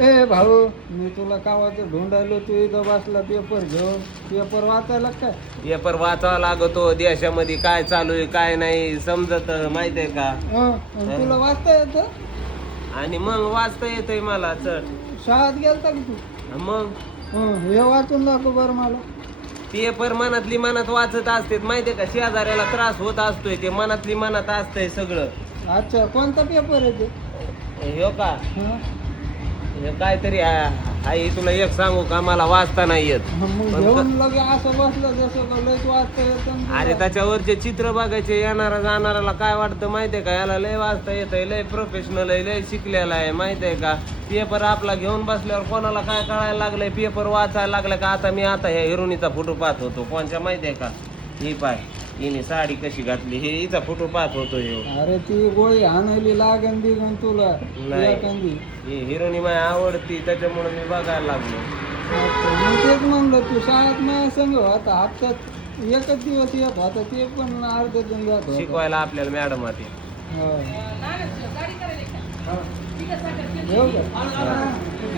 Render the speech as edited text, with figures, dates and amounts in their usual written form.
ए भाऊ, मी तुला कावाचं ढोंडायलो, तू इथं बसला पेपर घेऊन. पेपर वाचायला काय? पेपर वाचावा लागतो. देशामध्ये काय चालू आहे काय नाही समजत माहितीये का. आणि तुला वाचता येतं? आणि मग वाचता येतंय मला. चल शाळेत गेलता की तू? मग हे वाचून दाखव बरं मला. पेपर मनातली मनात वाचत असते माहितीये का. शेजाऱ्याला त्रास होत असतोय ते मनातली मनात असतंय सगळं. अच्छा, कोणता पेपर आहे ते? हो का, हं? हे काहीतरी आई तुला एक सांगू का, मला वाचता नाही येत. मग पण घेऊन लगे असं बसलं जसं का लयच वाचता येतं. अरे त्याच्यावरचे चित्र बघायचे. येणारा जाणाऱ्याला काय वाटतं माहितीये का, याला लय वाचता येतंय, लय प्रोफेशनल आहे, लय शिकलेला आहे माहितीये का. पेपर आपला घेऊन बसल्यावर कोणाला काय कळायला लागलंय, पेपर वाचायला लागलं का. आता ह्या हिरोनीचा फोटो पाहत होतो. कोणच्या माहितीये का, ही पाय हिने साडी कशी घातली, हे हिचा फोटो पाहत होतो. अरे ती गोळी हाणायली लागन बिगन तुला नाही. एखादी. ही हिरोनी माझी आवडती त्याच्यामुळे मी बघायला लागलो. मी तेच म्हणलं, तू शाळेत माझ्या संग होता, हप्त्यात एकच दिवस येत होता, ते पण अर्ध दिन जात होता. शिकवायला आपल्याला मॅडम होती. हो. येऊ का?